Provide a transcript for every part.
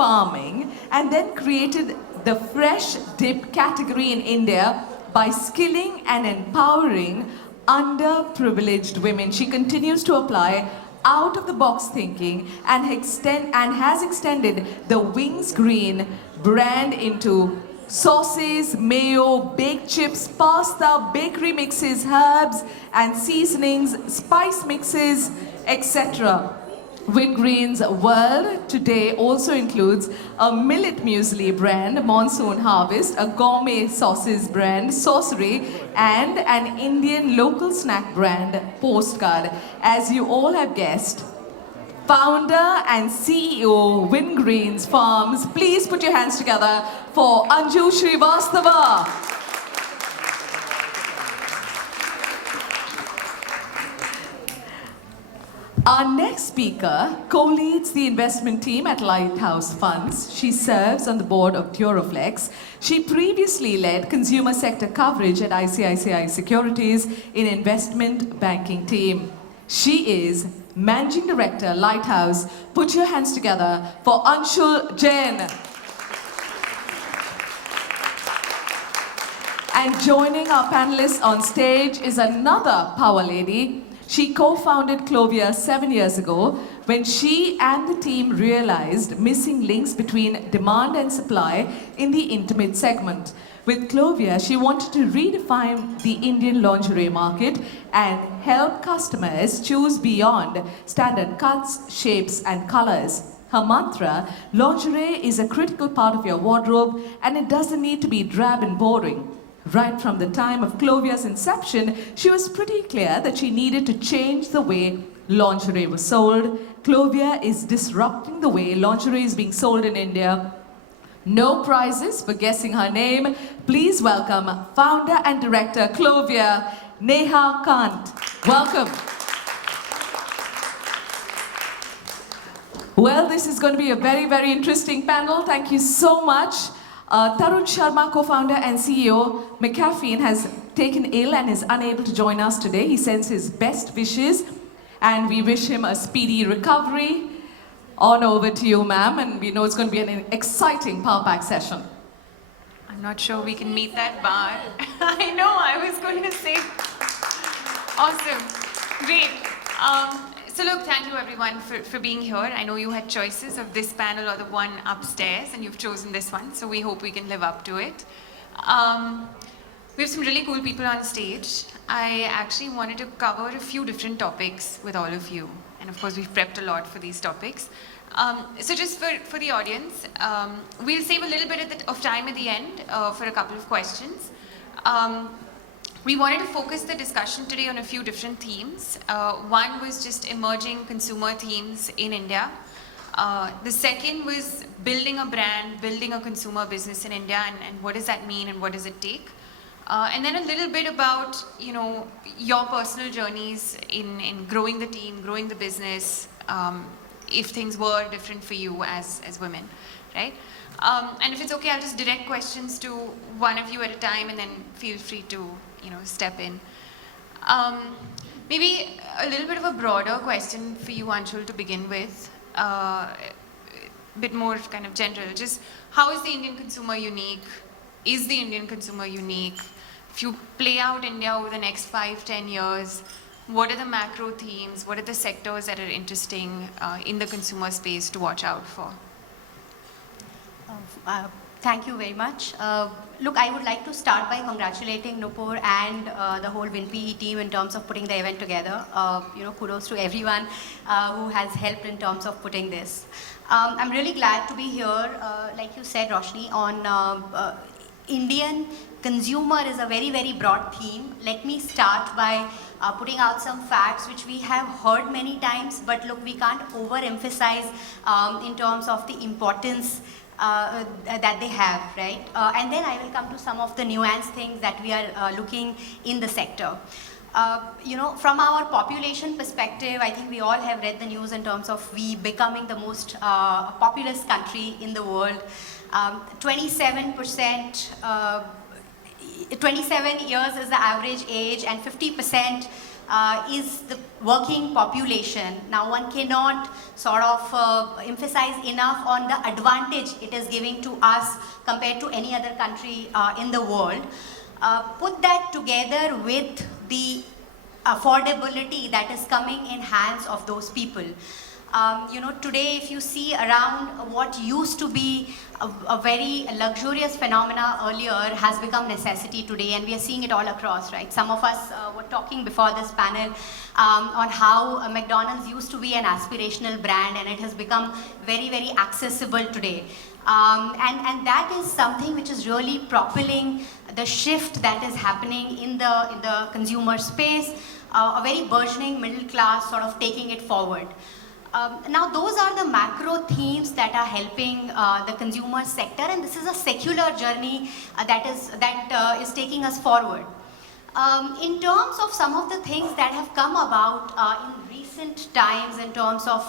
farming and then created the fresh dip category in India by skilling and empowering underprivileged women. She continues to apply out-of-the-box thinking and has extended the Wings Green brand into sauces, mayo, baked chips, pasta, bakery mixes, herbs and seasonings, spice mixes, etc. Wingreen's world today also includes a millet muesli brand, Monsoon Harvest, a gourmet sauces brand, Sorcery, and an Indian local snack brand, Postcard. As you all have guessed, founder and CEO, Wingreen's Farms. Please put your hands together for Anju Srivastava. Our next speaker co-leads the investment team at Lighthouse Funds. She serves on the board of Duroflex. She previously led consumer sector coverage at ICICI Securities in investment banking team. She is Managing Director, Lighthouse. Put your hands together for Anshul Jain. And joining our panelists on stage is another power lady. She co-founded Clovia 7 years ago when she and the team realized missing links between demand and supply in the intimate segment. With Clovia, she wanted to redefine the Indian lingerie market and help customers choose beyond standard cuts, shapes, and colors. Her mantra, lingerie is a critical part of your wardrobe and it doesn't need to be drab and boring. Right from the time of Clovia's inception, she was pretty clear that she needed to change the way lingerie was sold. Clovia is disrupting the way lingerie is being sold in India. No prizes for guessing her name. Please welcome founder and director Clovia, Neha Kant. Welcome. Well, this is going to be a very, very interesting panel. Thank you so much. Tarun Sharma, co-founder and CEO, McAfee, has taken ill and is unable to join us today. He sends his best wishes and we wish him a speedy recovery. On over to you, ma'am, and we know it's going to be an exciting power pack session. I'm not sure we can meet that bar. I know, I was going to say. Awesome, great. So look, thank you everyone for being here. I know you had choices of this panel or the one upstairs, and you've chosen this one, so we hope we can live up to it. We have some really cool people on stage. I actually wanted to cover a few different topics with all of you. And of course, we've prepped a lot for these topics. So just for the audience, we'll save a little bit of time at the end for a couple of questions. We wanted to focus the discussion today on a few different themes. One was just emerging consumer themes in India. The second was building a brand, building a consumer business in India, and what does that mean and what does it take? And then a little bit about, you know, your personal journeys in growing the team, growing the business, if things were different for you as women, right? And if it's okay, I'll just direct questions to one of you at a time and then feel free to, you know, step in. Maybe a little bit of a broader question for you, Anshul, to begin with. A bit more kind of general. Just how is the Indian consumer unique? Is the Indian consumer unique? If you play out India over the next 5-10 years, what are the macro themes? What are the sectors that are interesting in the consumer space to watch out for? Thank you very much. Look, I would like to start by congratulating Nupur and the whole WinPE team in terms of putting the event together. You know, kudos to everyone who has helped in terms of putting this. I'm really glad to be here, like you said, Roshni, on Indian consumer is a very, very broad theme. Let me start by putting out some facts which we have heard many times, but look, we can't overemphasize in terms of the importance that they have, right? And then I will come to some of the nuanced things that we are looking in the sector. You know, from our population perspective, I think we all have read the news in terms of we becoming the most populous country in the world. 27 years is the average age, and 50% is the working population. Now one cannot sort of emphasize enough on the advantage it is giving to us compared to any other country in the world. Put that together with the affordability that is coming in hands of those people. Today if you see around, what used to be a very luxurious phenomena earlier has become necessity today, and we are seeing it all across, right? Some of us were talking before this panel on how McDonald's used to be an aspirational brand, and it has become very, very accessible today. And that is something which is really propelling the shift that is happening in the consumer space, a very burgeoning middle class sort of taking it forward. Now those are the macro themes that are helping the consumer sector, and this is a secular journey that is taking us forward. In terms of some of the things that have come about in recent times, in terms of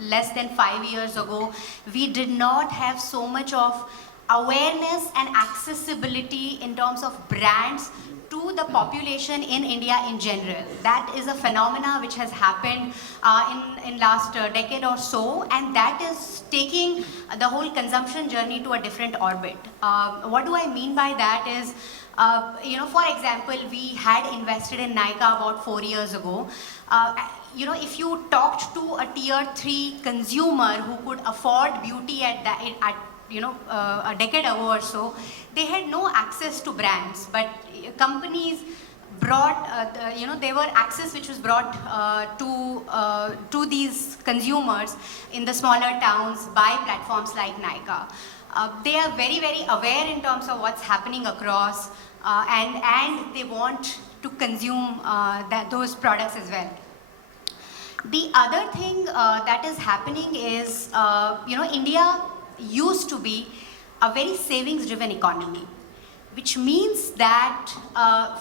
less than 5 years ago, we did not have so much of awareness and accessibility in terms of brands to the population in India in general. That is a phenomena which has happened in last decade or so, and that is taking the whole consumption journey to a different orbit. What do I mean by that is, for example, we had invested in Nykaa about 4 years ago. If you talked to a tier 3 consumer who could afford beauty at a decade ago or so, they had no access to brands, but companies brought, there were access which was brought to these consumers in the smaller towns by platforms like Nykaa. They are very, very aware in terms of what's happening across, and they want to consume those products as well. The other thing that is happening is, India used to be a very savings-driven economy, which means that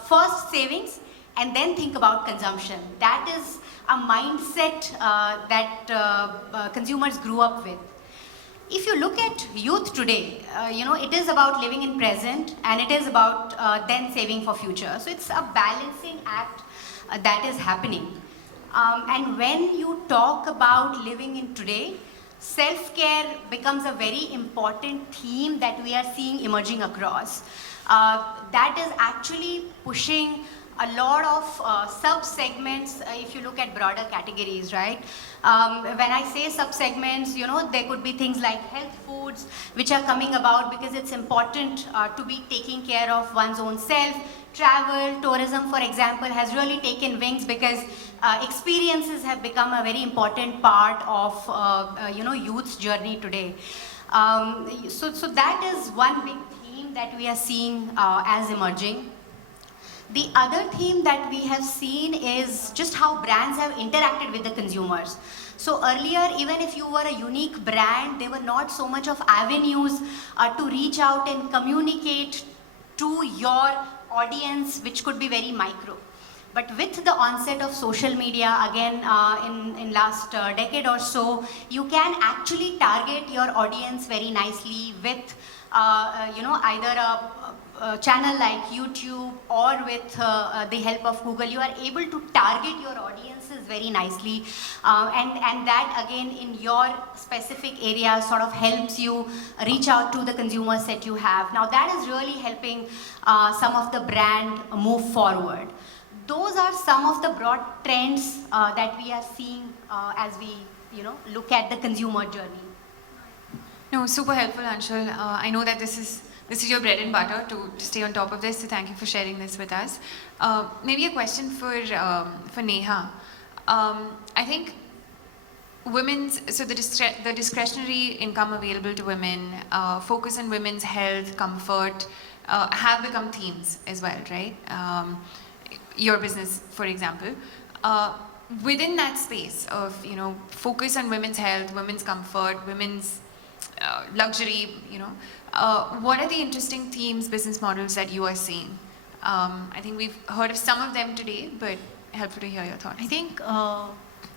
first savings and then think about consumption. That is a mindset that consumers grew up with. If you look at youth today, it is about living in present, and it is about then saving for future. So it's a balancing act that is happening. And when you talk about living in today, self-care becomes a very important theme that we are seeing emerging across. That is actually pushing a lot of sub-segments, if you look at broader categories, right? When I say sub-segments, there could be things like health foods, which are coming about because it's important to be taking care of one's own self. Travel, tourism, for example, has really taken wings because experiences have become a very important part of, youth's journey today. So that is one big theme that we are seeing as emerging. The other theme that we have seen is just how brands have interacted with the consumers. So earlier, even if you were a unique brand, there were not so much of avenues to reach out and communicate to your audience, which could be very micro. But with the onset of social media, again, in last decade or so, you can actually target your audience very nicely with, either a channel like YouTube or with the help of Google. You are able to target your audiences very nicely, and that again in your specific area sort of helps you reach out to the consumers that you have. Now that is really helping some of the brand move forward. Those are some of the broad trends that we are seeing as we look at the consumer journey. No, super helpful, Anshul. I know that this is your bread and butter to stay on top of this, so thank you for sharing this with us. Maybe a question for Neha. I think the discretionary income available to women, focus on women's health, comfort, have become themes as well, right? Your business, for example. Within that space of, focus on women's health, women's comfort, women's luxury, what are the interesting themes, business models that you are seeing? I think we've heard of some of them today, but helpful to hear your thoughts. I think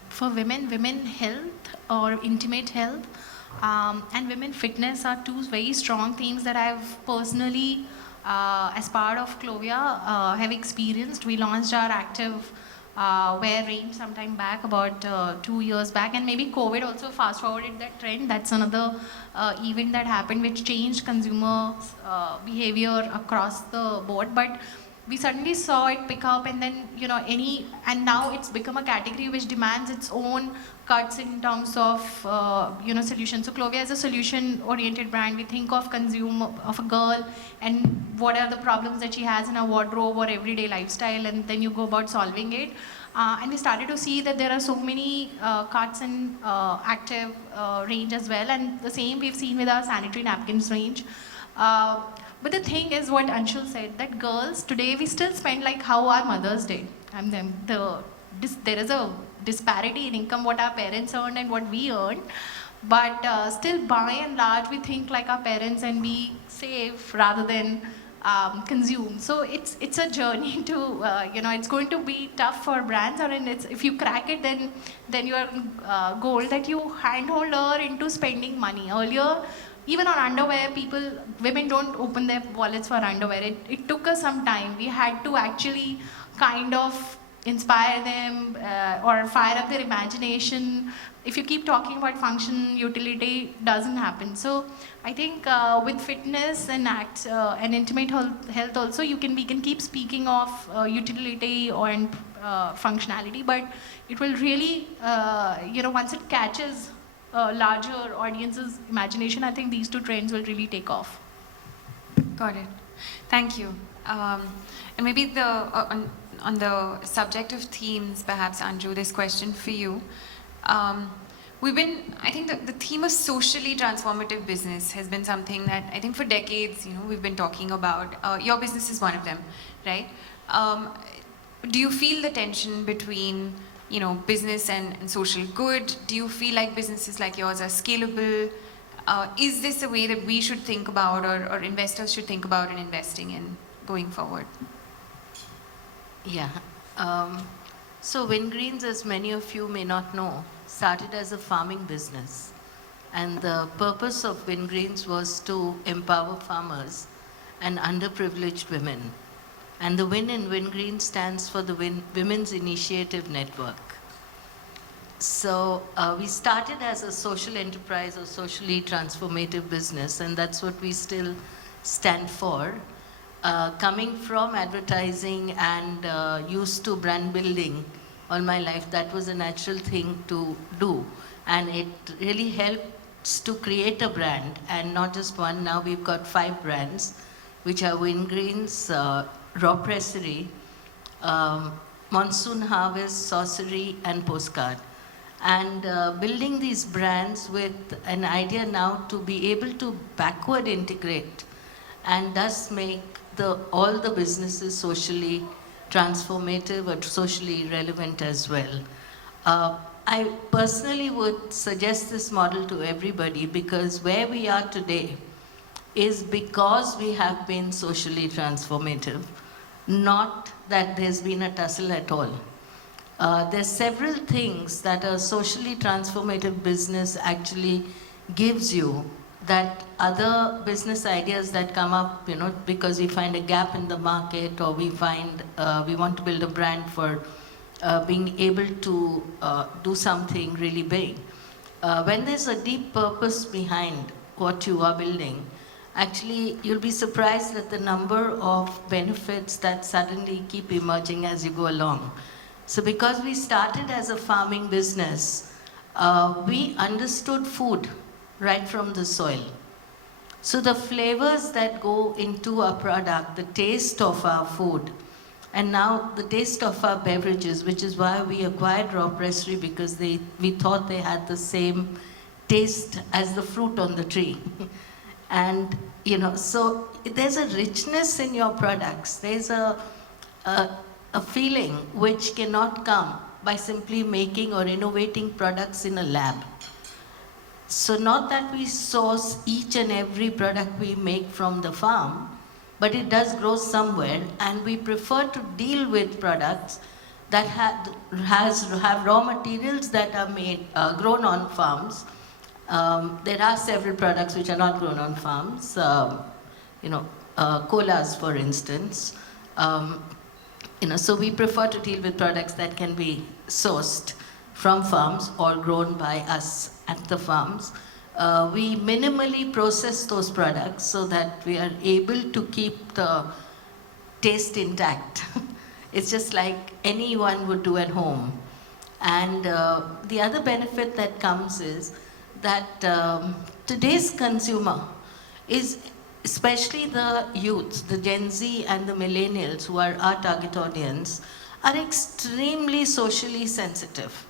for women health or intimate health and women fitness are two very strong themes that I've personally, as part of Clovia, have experienced. We launched our active were reigned sometime back, about 2 years back, and maybe COVID also fast forwarded that trend. That's another event that happened which changed consumer behavior across the board. But we suddenly saw it pick up, and then and now it's become a category which demands its own cuts in terms of solutions. So Clovia is a solution-oriented brand. We think of a girl and what are the problems that she has in her wardrobe or everyday lifestyle, and then you go about solving it. And we started to see that there are so many cuts in active range as well, and the same we've seen with our sanitary napkins range. But the thing is what Anshul said, that girls today, we still spend like how our mothers did. And then there is a disparity in income, what our parents earn and what we earn. But still, by and large, we think like our parents and we save rather than consume. So it's a journey to, it's going to be tough for brands. Or if you crack it, then you are goal that you handhold her into spending money. Earlier, even on underwear, women don't open their wallets for underwear. It took us some time. We had to actually kind of inspire them or fire up their imagination. If you keep talking about function, utility, doesn't happen. So I think with fitness and and intimate health also, we can keep speaking of utility and functionality, but it will really, once it catches larger audience's imagination, I think these two trends will really take off. Got it. Thank you. And maybe on the subject of themes, perhaps, Anju, this question for you. I think the theme of socially transformative business has been something that I think for decades, we've been talking about. Your business is one of them, right? Do you feel the tension between business and social good? Do you feel like businesses like yours are scalable? Is this a way that we should think about or investors should think about in investing in going forward? Yeah. So Wingreens, as many of you may not know, started as a farming business. And the purpose of Wingreens was to empower farmers and underprivileged women. And the WIN in Wingreens stands for the Women's Initiative Network. So we started as a social enterprise or socially transformative business, and that's what we still stand for. Coming from advertising and used to brand building all my life, that was a natural thing to do. And it really helps to create a brand, and not just one. Now we've got 5 brands, which are Wingreens, Raw Pressery, Monsoon Harvest, Sorcery, and Postcard. And building these brands with an idea now to be able to backward integrate and thus make all the businesses socially transformative or socially relevant as well. I personally would suggest this model to everybody, because where we are today is because we have been socially transformative, not that there's been a tussle at all. There's several things that a socially transformative business actually gives you that other business ideas that come up, because we find a gap in the market, or we find we want to build a brand for being able to do something really big. When there's a deep purpose behind what you are building, actually you'll be surprised at the number of benefits that suddenly keep emerging as you go along. So because we started as a farming business, we understood food right from the soil. So the flavors that go into our product, the taste of our food, and now the taste of our beverages, which is why we acquired Raw Pressery, because we thought they had the same taste as the fruit on the tree. And, so there's a richness in your products. There's a feeling which cannot come by simply making or innovating products in a lab. So not that we source each and every product we make from the farm, but it does grow somewhere, and we prefer to deal with products that have raw materials that are grown on farms. There are several products which are not grown on farms, colas for instance. So we prefer to deal with products that can be sourced from farms or grown by us at the farms. We minimally process those products so that we are able to keep the taste intact. It's just like anyone would do at home. And the other benefit that comes is that today's consumer is, especially the youth, the Gen Z and the millennials who are our target audience, are extremely socially sensitive.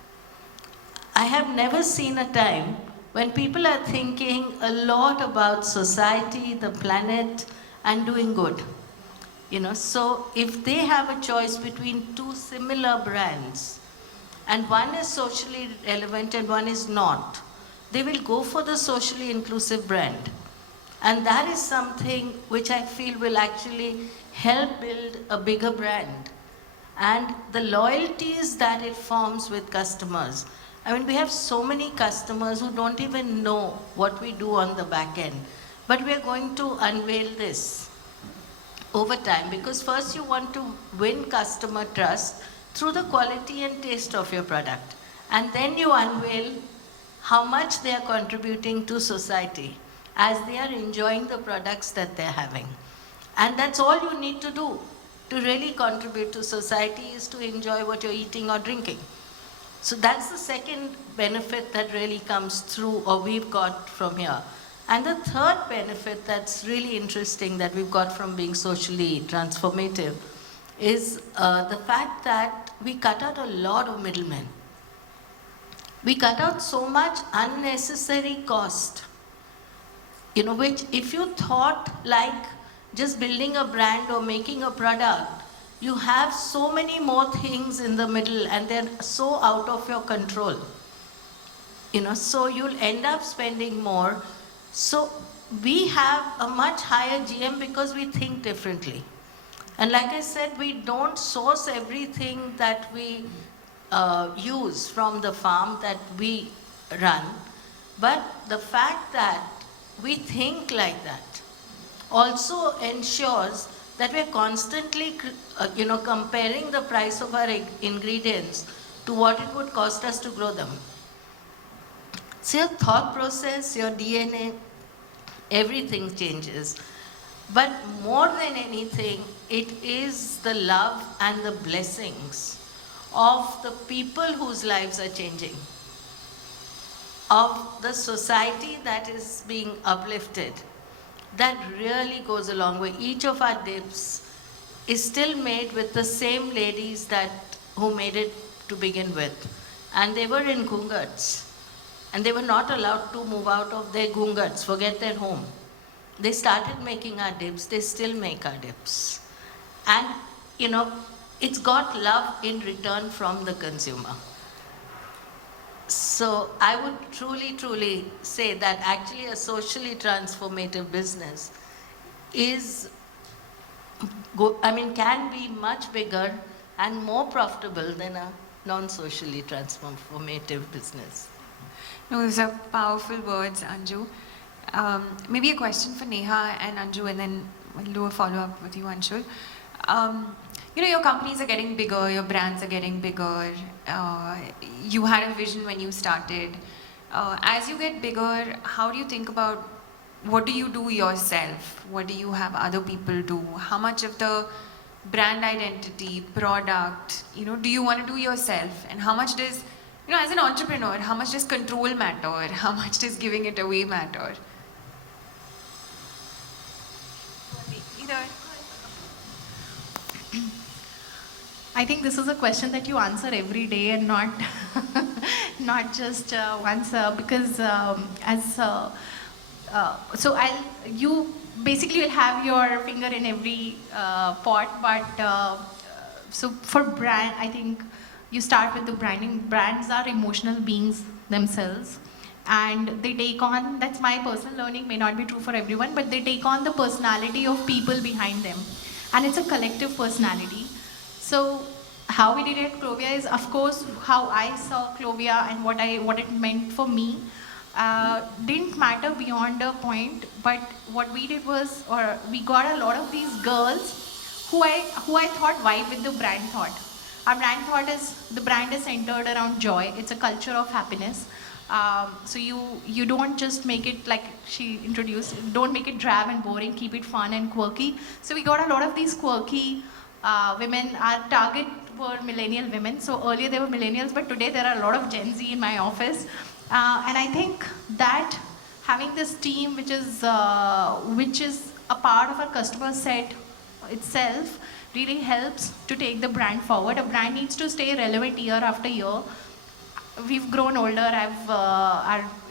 I have never seen a time when people are thinking a lot about society, the planet, and doing good. So if they have a choice between two similar brands, and one is socially relevant and one is not, they will go for the socially inclusive brand. And that is something which I feel will actually help build a bigger brand. And the loyalties that it forms with customers. I mean, we have so many customers who don't even know what we do on the back end. But we are going to unveil this over time, because first you want to win customer trust through the quality and taste of your product. And then you unveil how much they are contributing to society as they are enjoying the products that they're having. And that's all you need to do to really contribute to society, is to enjoy what you're eating or drinking. So that's the second benefit that really comes through, or we've got from here. And the third benefit that's really interesting that we've got from being socially transformative is the fact that we cut out a lot of middlemen. We cut out so much unnecessary cost, which if you thought like just building a brand or making a product, you have so many more things in the middle and they're so out of your control. So you'll end up spending more. So we have a much higher GM because we think differently. And like I said, we don't source everything that we use from the farm that we run. But the fact that we think like that also ensures that we're constantly comparing the price of our ingredients to what it would cost us to grow them. So your thought process, your DNA, everything changes. But more than anything, it is the love and the blessings of the people whose lives are changing, of the society that is being uplifted, that really goes a long way. Each of our dips is still made with the same ladies who made it to begin with. And they were in Ghungats. And they were not allowed to move out of their Ghungats, forget their home. They started making our dips, they still make our dips. And, it's got love in return from the consumer. So I would truly, truly say that actually a socially transformative business can be much bigger and more profitable than a non-socially transformative business. No, those are powerful words, Anju. Maybe a question for Neha and Anju, and then we'll do a follow-up with you, Anshul. Your companies are getting bigger, your brands are getting bigger. You had a vision when you started. As you get bigger, how do you think about what do you do yourself? What do you have other people do? How much of the brand identity, product, do you want to do yourself? And how much does, as an entrepreneur, how much does control matter? How much does giving it away matter? Either. I think this is a question that you answer every day and not not just once because you basically will have your finger in every pot, but so for brand, I think you start with the branding. Brands are emotional beings themselves, and they take on, that's my personal learning, may not be true for everyone, but they take on the personality of people behind them, and it's a collective personality. So how we did it at Clovia is, of course, how I saw Clovia and what it meant for me. Didn't matter beyond a point, but what we did was, or we got a lot of these girls who I thought vibe with the brand thought. Our brand thought is the brand is centered around joy. It's a culture of happiness. So you don't just make it like she introduced. Don't make it drab and boring. Keep it fun and quirky. So we got a lot of these quirky women. Our target were millennial women. So earlier they were millennials, but today there are a lot of Gen Z in my office. And I think that having this team, which is a part of our customer set itself, really helps to take the brand forward. A brand needs to stay relevant year after year. We've grown older.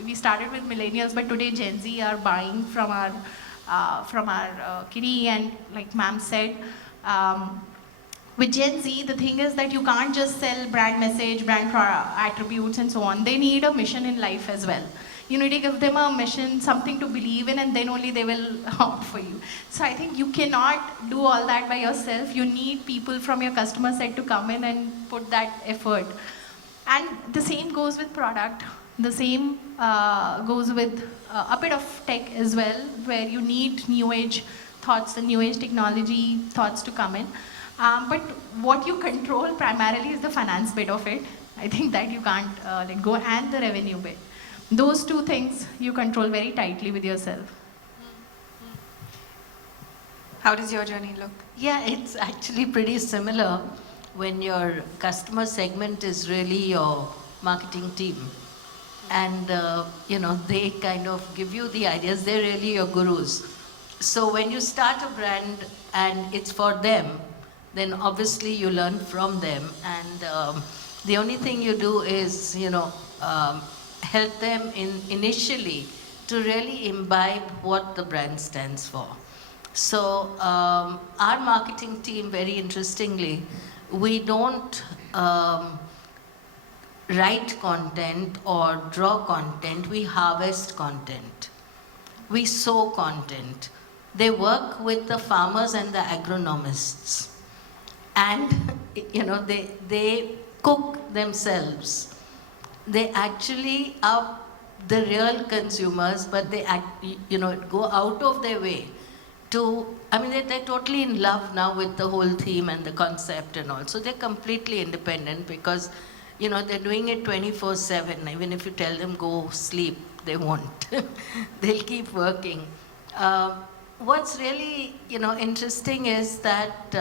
We started with millennials, but today Gen Z are buying from our kitty, and like ma'am said, with Gen Z, the thing is that you can't just sell brand message, brand attributes, and so on. They need a mission in life as well. You need to give them a mission, something to believe in, and then only they will opt for you. So I think you cannot do all that by yourself. You need people from your customer set to come in and put that effort. And the same goes with product. The same goes with a bit of tech as well, where you need new age thoughts, the new age technology thoughts to come in. But what you control primarily is the finance bit of it. I think that you can't let go, and the revenue bit. Those two things you control very tightly with yourself. How does your journey look? Yeah, it's actually pretty similar when your customer segment is really your marketing team. And, they kind of give you the ideas. They're really your gurus. So when you start a brand and it's for them, then obviously you learn from them. And the only thing you do is, help them initially to really imbibe what the brand stands for. So our marketing team, very interestingly, we don't write content or draw content, we harvest content. We sow content. They work with the farmers and the agronomists. And, they cook themselves. They actually are the real consumers, but they go out of their way to, they're totally in love now with the whole theme and the concept and all. So they're completely independent because, they're doing it 24/7. Even if you tell them go sleep, they won't. They'll keep working. What's really, interesting is that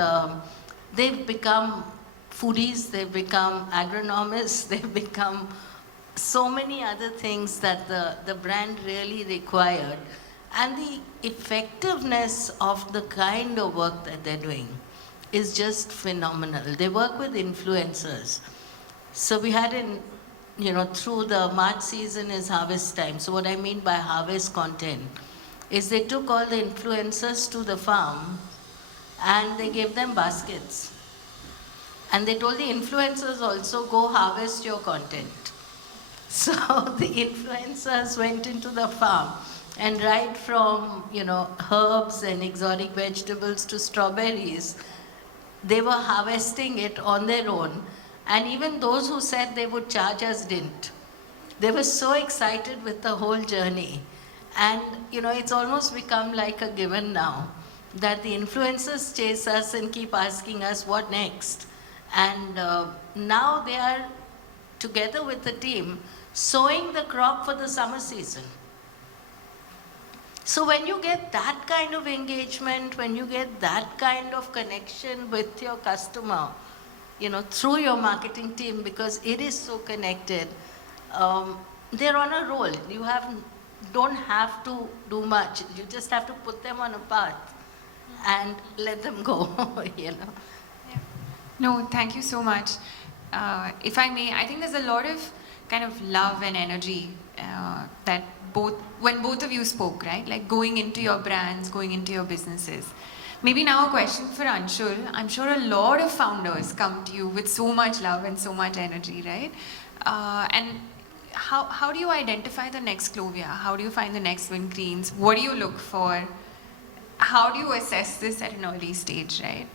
they've become foodies, they've become agronomists, they've become so many other things that the brand really required. And the effectiveness of the kind of work that they're doing is just phenomenal. They work with influencers. So we had through the March season is harvest time. So what I mean by harvest content is they took all the influencers to the farm and they gave them baskets. And they told the influencers also go harvest your content. So the influencers went into the farm and right from, herbs and exotic vegetables to strawberries, they were harvesting it on their own. And even those who said they would charge us didn't. They were so excited with the whole journey. And, it's almost become like a given now that the influencers chase us and keep asking us what next. And now they are together with the team sowing the crop for the summer season. So when you get that kind of engagement, when you get that kind of connection with your customer, through your marketing team, because it is so connected, they're on a roll. You don't have to do much. You just have to put them on a path and let them go, No, thank you so much. If I may, I think there's a lot of kind of love and energy that when both of you spoke, right? Like going into your brands, going into your businesses. Maybe now a question for Anshul. I'm sure a lot of founders come to you with so much love and so much energy, right? And how do you identify the next Clovia? How do you find the next Wincreens? What do you look for? How do you assess this at an early stage, right?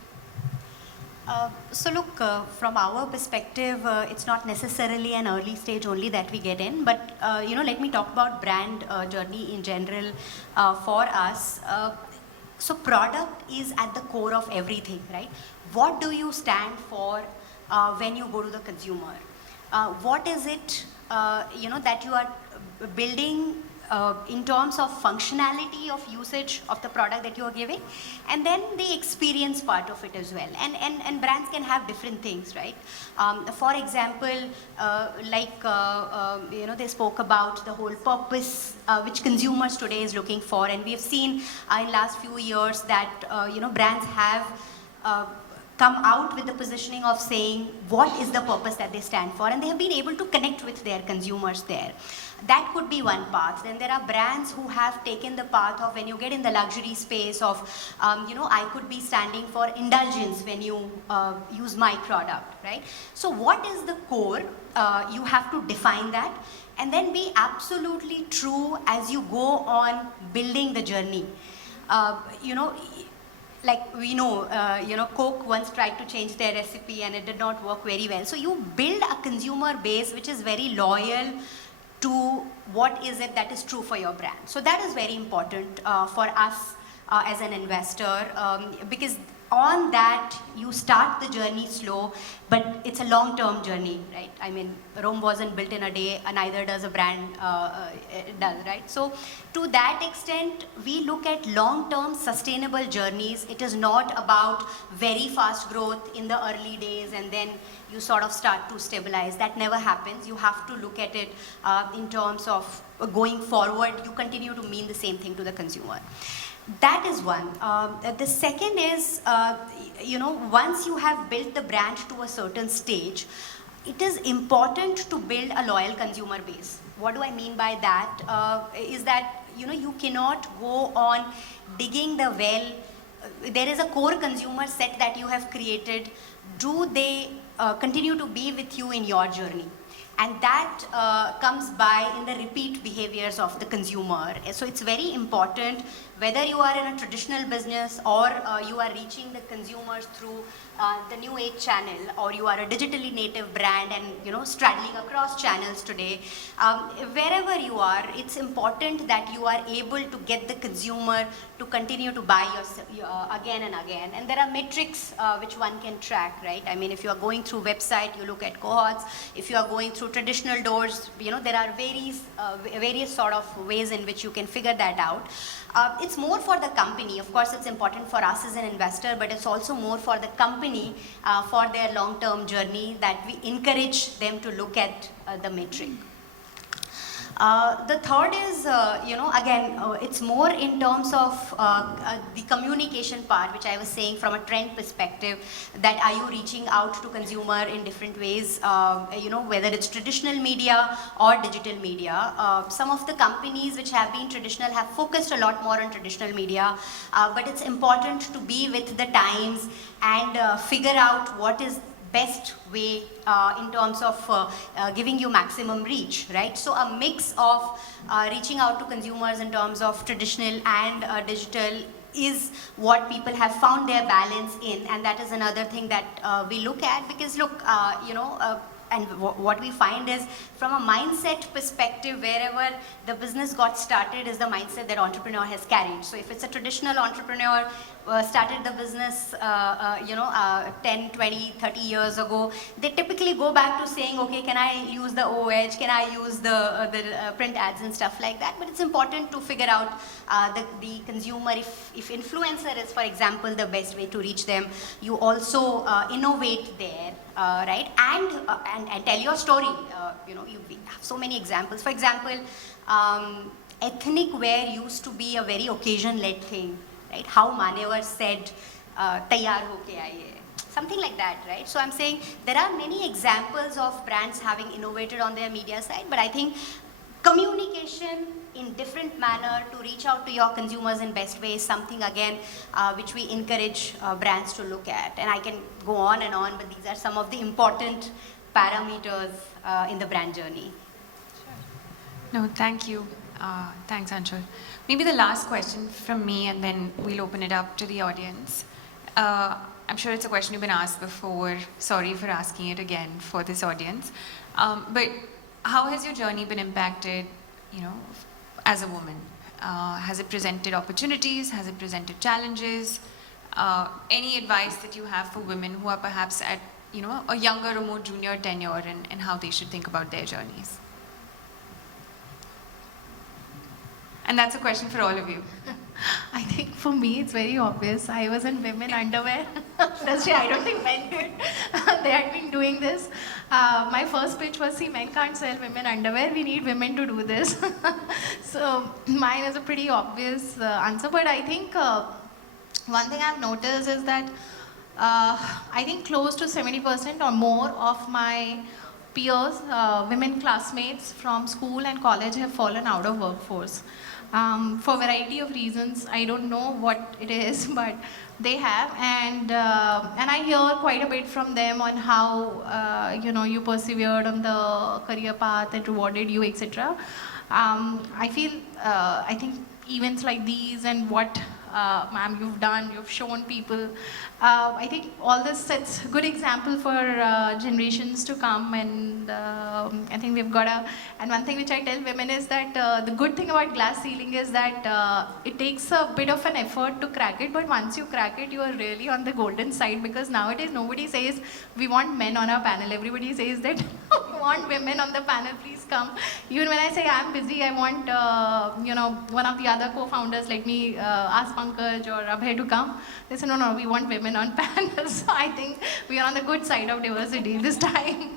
So look, from our perspective, it's not necessarily an early stage only that we get in, but let me talk about brand journey in general for us. So product is at the core of everything, right? What do you stand for when you go to the consumer? What is it, that you are building in terms of functionality of usage of the product that you are giving, and then the experience part of it as well. And brands can have different things, right? For example, they spoke about the whole purpose which consumers today is looking for, and we have seen in last few years that brands have come out with the positioning of saying what is the purpose that they stand for, and they have been able to connect with their consumers there. That could be one path. Then there are brands who have taken the path of, when you get in the luxury space of, I could be standing for indulgence when you use my product, right? So what is the core? You have to define that, and then be absolutely true as you go on building the journey. Like we know, Coke once tried to change their recipe and it did not work very well. So you build a consumer base which is very loyal to what is it that is true for your brand. So that is very important for us as an investor, because on that you start the journey slow, but it's a long-term journey, right? I mean, Rome wasn't built in a day, and neither does a brand does, right? So to that extent, we look at long-term sustainable journeys. It is not about very fast growth in the early days and then you sort of start to stabilize. That never happens. You have to look at it in terms of going forward. You continue to mean the same thing to the consumer. That is one. The second is, once you have built the brand to a certain stage, it is important to build a loyal consumer base. What do I mean by that? Is that, you cannot go on digging the well. There is a core consumer set that you have created. Do they continue to be with you in your journey? And that comes by in the repeat behaviors of the consumer. So it's very important, whether you are in a traditional business or you are reaching the consumers through the new age channel, or you are a digitally native brand and straddling across channels today. Wherever you are, it's important that you are able to get the consumer to continue to buy again and again. And there are metrics which one can track, right? I mean, if you are going through website, you look at cohorts. If you are going through traditional doors, there are various sort of ways in which you can figure that out. It's more for the company. Of course, it's important for us as an investor, but it's also more for the company for their long-term journey that we encourage them to look at the metric. The third is, it's more in terms of the communication part, which I was saying from a trend perspective, that are you reaching out to consumer in different ways, whether it's traditional media or digital media. Some of the companies which have been traditional have focused a lot more on traditional media, but it's important to be with the times and figure out what is best way in terms of giving you maximum reach, right? So a mix of reaching out to consumers in terms of traditional and digital is what people have found their balance in, and that is another thing that we look at, because look, and what we find is, from a mindset perspective, wherever the business got started is the mindset that entrepreneur has carried. So if it's a traditional entrepreneur, started the business 10, 20, 30 years ago, they typically go back to saying, okay, can I use the OH, can I use the print ads and stuff like that. But it's important to figure out the consumer. If influencer is, for example, the best way to reach them, you also innovate there, right? And tell your story. We have so many examples. For example, ethnic wear used to be a very occasion-led thing, right? How Manevar said, "Taiyar ho ke aaye," something like that, right? So I'm saying there are many examples of brands having innovated on their media side, but I think communication in different manner to reach out to your consumers in best way is something, again, which we encourage brands to look at. And I can go on and on, but these are some of the important parameters in the brand journey. Sure. No, thank you. Thanks, Anshul. Maybe the last question from me, and then we'll open it up to the audience. I'm sure it's a question you've been asked before. Sorry for asking it again for this audience. But how has your journey been impacted, as a woman? Has it presented opportunities? Has it presented challenges? Any advice that you have for women who are perhaps at a younger or more junior tenure and how they should think about their journeys? And that's a question for all of you. I think for me it's very obvious. I was in women underwear industry. I don't think men did. They had been doing this. My first pitch was, see, men can't sell women underwear. We need women to do this. So mine is a pretty obvious answer. But I think one thing I've noticed is that I think close to 70% or more of my peers, women classmates from school and college have fallen out of workforce. For a variety of reasons. I don't know what it is, but they have, and I hear quite a bit from them on how you persevered on the career path and rewarded you, etc. I think events like these and what ma'am you've done, you've shown people. I think all this sets a good example for generations to come, and I think we've got and one thing which I tell women is that the good thing about glass ceiling is that it takes a bit of an effort to crack it, but once you crack it, you are really on the golden side, because nowadays nobody says we want men on our panel. Everybody says that we want women on the panel, please come. Even when I say I'm busy, I want one of the other co-founders, let me ask Pankaj or Abhay to come. They say, no, we want women on panels. So I think we are on the good side of diversity this time.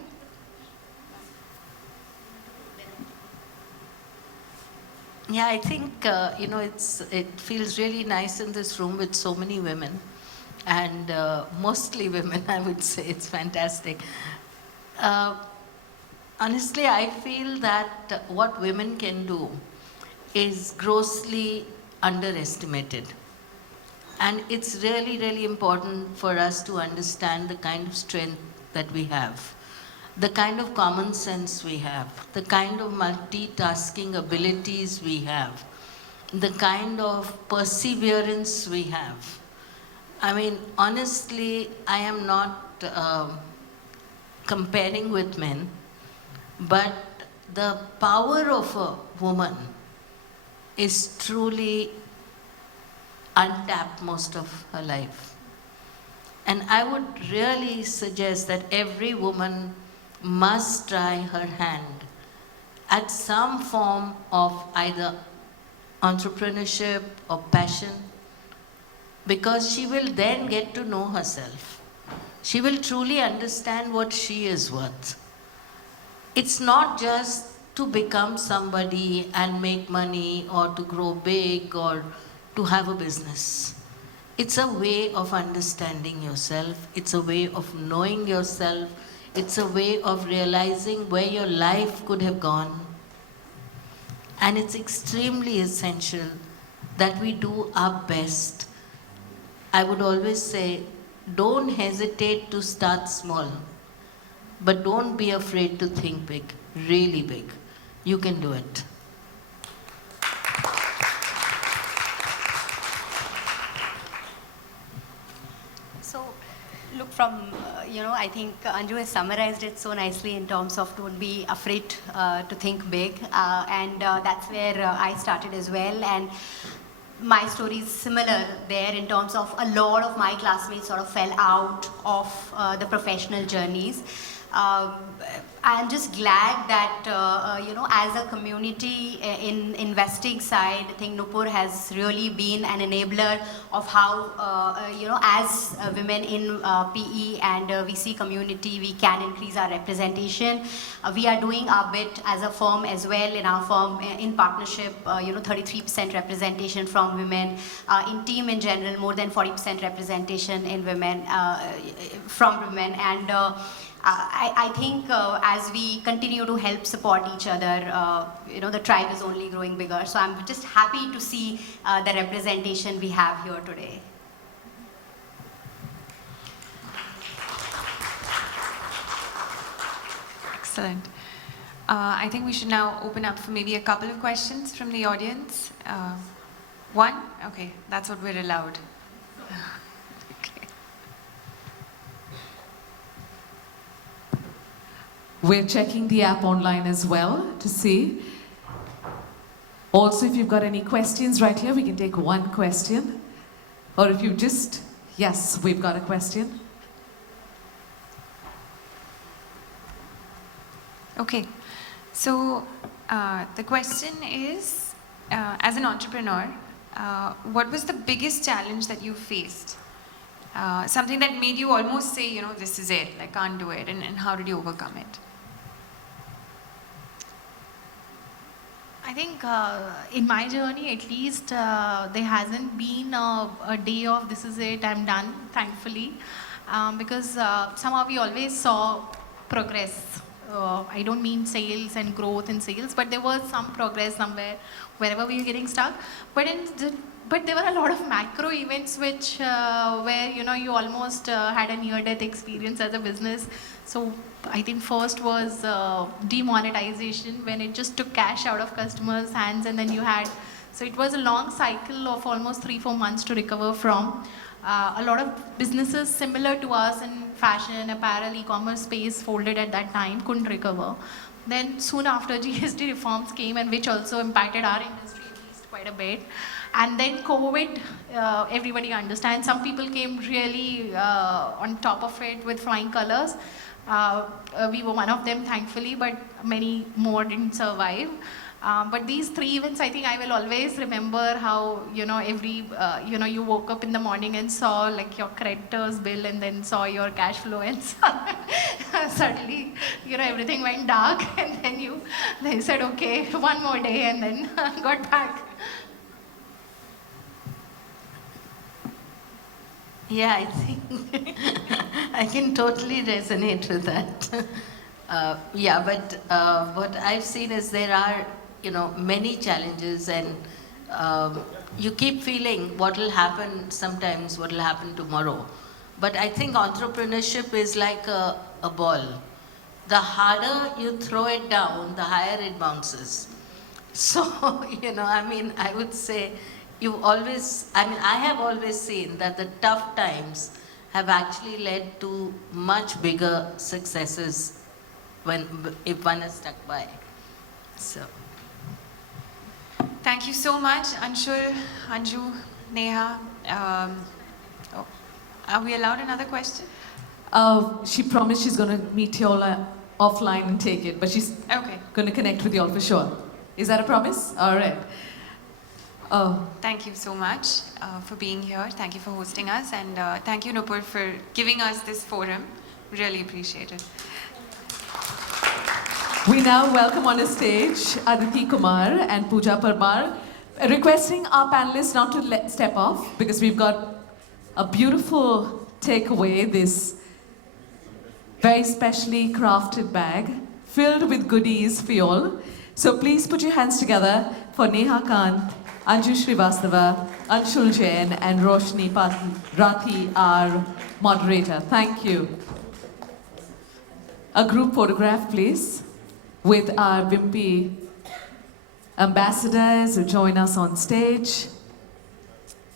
Yeah, I think, it feels really nice in this room with so many women, and mostly women, I would say. It's fantastic. Honestly, I feel that what women can do is grossly underestimated. And it's really, really important for us to understand the kind of strength that we have, the kind of common sense we have, the kind of multitasking abilities we have, the kind of perseverance we have. I mean, honestly, I am not comparing with men, but the power of a woman is truly untapped most of her life. And I would really suggest that every woman must try her hand at some form of either entrepreneurship or passion, because she will then get to know herself. She will truly understand what she is worth. It's not just to become somebody and make money or to grow big or to have a business. It's a way of understanding yourself. It's a way of knowing yourself. It's a way of realizing where your life could have gone. And it's extremely essential that we do our best. I would always say, don't hesitate to start small, but don't be afraid to think big, really big. You can do it. So, look, from, I think Anju has summarized it so nicely in terms of don't be afraid to think big. And that's where I started as well. And my story is similar there in terms of a lot of my classmates sort of fell out of the professional journeys. I'm just glad that, as a community in investing side, I think Nupur has really been an enabler of how, as women in PE and VC community, we can increase our representation. We are doing our bit as a firm as well. In our firm, in partnership, 33% representation from women. In team in general, more than 40% representation in women, from women. And I think as we continue to help support each other, the tribe is only growing bigger. So I'm just happy to see the representation we have here today. Excellent. I think we should now open up for maybe a couple of questions from the audience. One? Okay, that's what we're allowed. Okay. We're checking the app online as well to see. Also, if you've got any questions right here, we can take one question. Or if you just, yes, we've got a question. Okay, so the question is, as an entrepreneur, what was the biggest challenge that you faced? Something that made you almost say, you know, this is it, I can't do it, and how did you overcome it? I think in my journey, at least, there hasn't been a day of this is it, I'm done, thankfully. Because somehow we always saw progress. I don't mean sales and growth in sales, but there was some progress somewhere, wherever we were getting stuck. But there were a lot of macro events which, where, you know, you almost had a near-death experience as a business. So I think first was demonetization, when it just took cash out of customers' hands, and then you had, so it was a long cycle of almost 3-4 months to recover from. A lot of businesses similar to us in fashion, apparel, e-commerce space folded at that time, couldn't recover. Then soon after GST reforms came, and which also impacted our industry at least quite a bit. And then COVID, everybody understands. Some people came really on top of it with flying colors. We were one of them, thankfully, but many more didn't survive. But these 3 events, I think I will always remember how, you know, you woke up in the morning and saw like your creditors bill, and then saw your cash flow, and suddenly, you know, everything went dark, and then you said, okay, one more day, and then got back. Yeah, I think I can totally resonate with that. Yeah, but what I've seen is there are, you know, many challenges, and you keep feeling what will happen sometimes, what will happen tomorrow. But I think entrepreneurship is like a ball. The harder you throw it down, the higher it bounces. So, you know, I mean, I would say I have always seen that the tough times have actually led to much bigger successes if one is stuck by. So. Thank you so much, Anshul, Anju, Neha. Are we allowed another question? She promised she's going to meet you all offline and take it, but she's Okay. going to connect with you all for sure. Is that a promise? All right. Thank you so much for being here. Thank you for hosting us, and thank you, Nupur, for giving us this forum. Really appreciate it. We now welcome on a stage Aditi Kumar and Pooja Parmar, requesting our panelists not to step off, because we've got a beautiful takeaway, this very specially crafted bag filled with goodies for you all. So please put your hands together for Neha Kant, Anju Srivastava, Anshul Jain, and Roshni Rathi, our moderator. Thank you. A group photograph, please, with our Wimpy ambassadors who join us on stage.